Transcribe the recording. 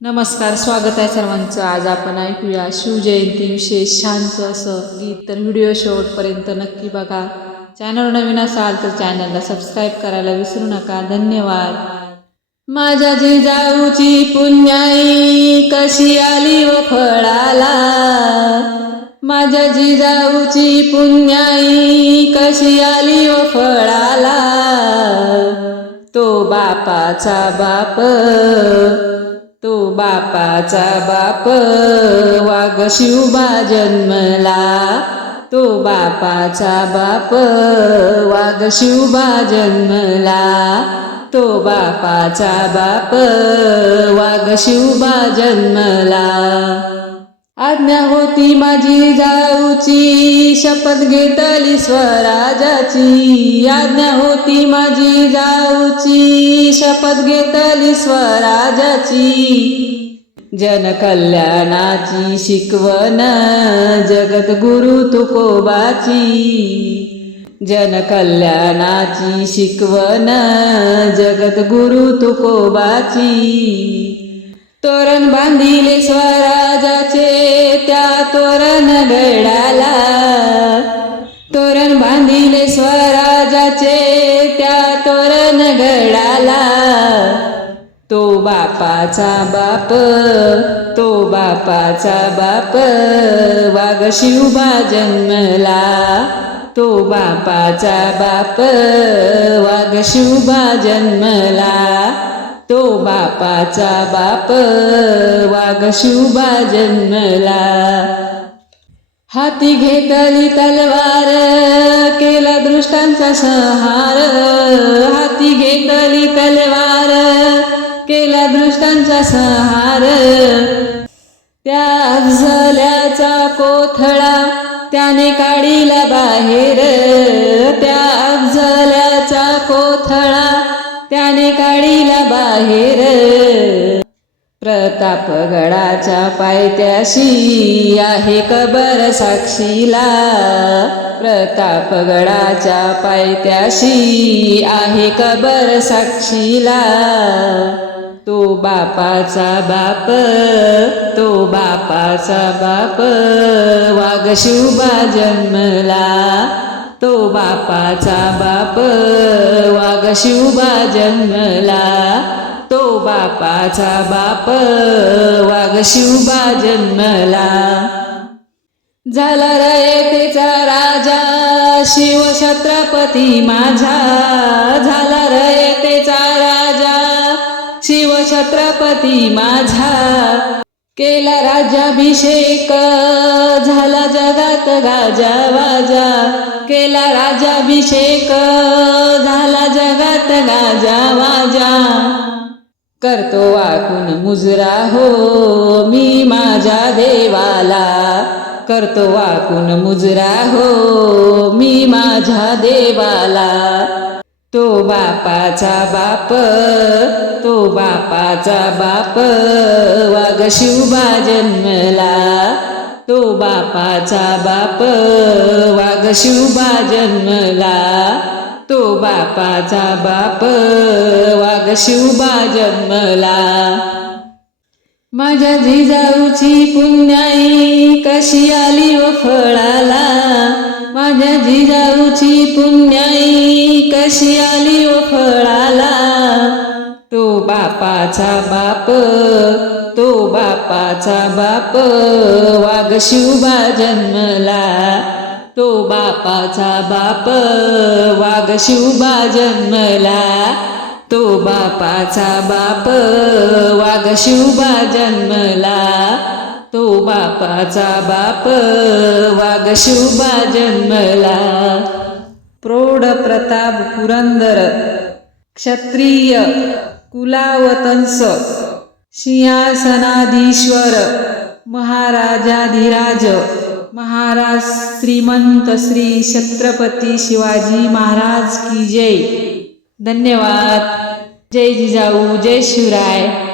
नमस्कार स्वागत आहे सर्वांचं. आज आपण ऐकूया शिवजयंती विशेष छानचं असं गीत. तर व्हिडिओ शेवटपर्यंत नक्की बघा. चॅनल नवीन असाल तर चॅनलला सबस्क्राईब करायला विसरू नका. धन्यवाद. माझ्या जिजाऊची पुण्याई कशी आली व फळाला? माझ्या जिजाऊची पुण्याई कशी आली व फळाला? तो बापाचा बाप तो बापाचा बाप वाघ शिवबा जन्मला. तो बापाचा बाप वाघ शिवबा जन्मला. तो बापाचा बाप वाघ शिवबा जन्मला. आज्ञा होती माझी जाऊची शपथ घेतली स्वराजाची आज्ञा होती माझी जाऊची शपथ घेतली स्वराजाची जनकल्याणाची शिकवण जगद्गुरु तुकोबाची. जनकल्याणाची शिकवण जगद्गुरु तुकोबाची. तोरण बांधिले स्वराजाचे तोरण गडाला तोरण बांधिले स्वराजाचे त्या तोरण गडाला. तो बापाचा बाप तो बापाचा बाप वाघ शिवबा जन्मला. तो बापाचा बाप वाघ शिवबा जन्मला. तो बापाचा बाप वाघ शिवबा जन्मला. हाती घेतली तलवार केला दृष्टांचा संहार. हाती घेतली तलवार केला दृष्टांचा संहार. त्या अफजल्याचा कोथळा त्याने काढीला बाहेर. त्या अफजल्याचा कोथळा त्याने काढीला बाहेर. प्रतापगडाच्या पायथ्याशी आहे कबर साक्षीला. प्रतापगडाच्या पायथ्याशी आहे कबर साक्षीला. तो बापाचा बाप तो बापाचा बाप वाघ शिवबा जन्मला. तो बापाचा बाप वाघ शिवबा जन्मला. तो बापाचा बाप वाघ शिवबा जन्मला. झाला रयतेचा राजा शिव छत्रपती माझा. झाला रयतेचा राजा शिव छत्रपती माझा. केला राज्याभिषेक झाला जगात गाजा वाजा. केला राजाभिषेक झाला जगात गाजा वाजा. करतो वाकून मुजरा हो मी माझ्या देवाला. करतो वाकून मुजरा हो मी माझ्या देवाला. तो बापाचा बाप तो बापाचा बाप. वाघ शिवबा जन्मला तो बापाचा बाप. वाघ शिवबा जन्मला तो बापाचा बाप. वाघ शिवबा जन्मला. माझ्या जिजाऊची पुण्याई कशी आली व फळाला? माझ्या जिजाऊची पुण्याई कशी आली व फळाला? तो बापाचा बाप तो बापाचा बाप वाघ शिवबा जन्मला. तो बापाचा बाप वाघ शिवबा जन्मला. तो बापाचा बाप वाघ शिवबा जन्मला. तो बापाचा बाप वाघ शिवबा जन्मला. प्रौढ प्रताप पुरंदर क्षत्रिय कुलावतंस सिंहासनाधीश्वर महाराजाधिराज महाराज श्रीमंत श्री छत्रपती शिवाजी महाराज की जय. धन्यवाद. जय जिजाऊ जय शिवराय.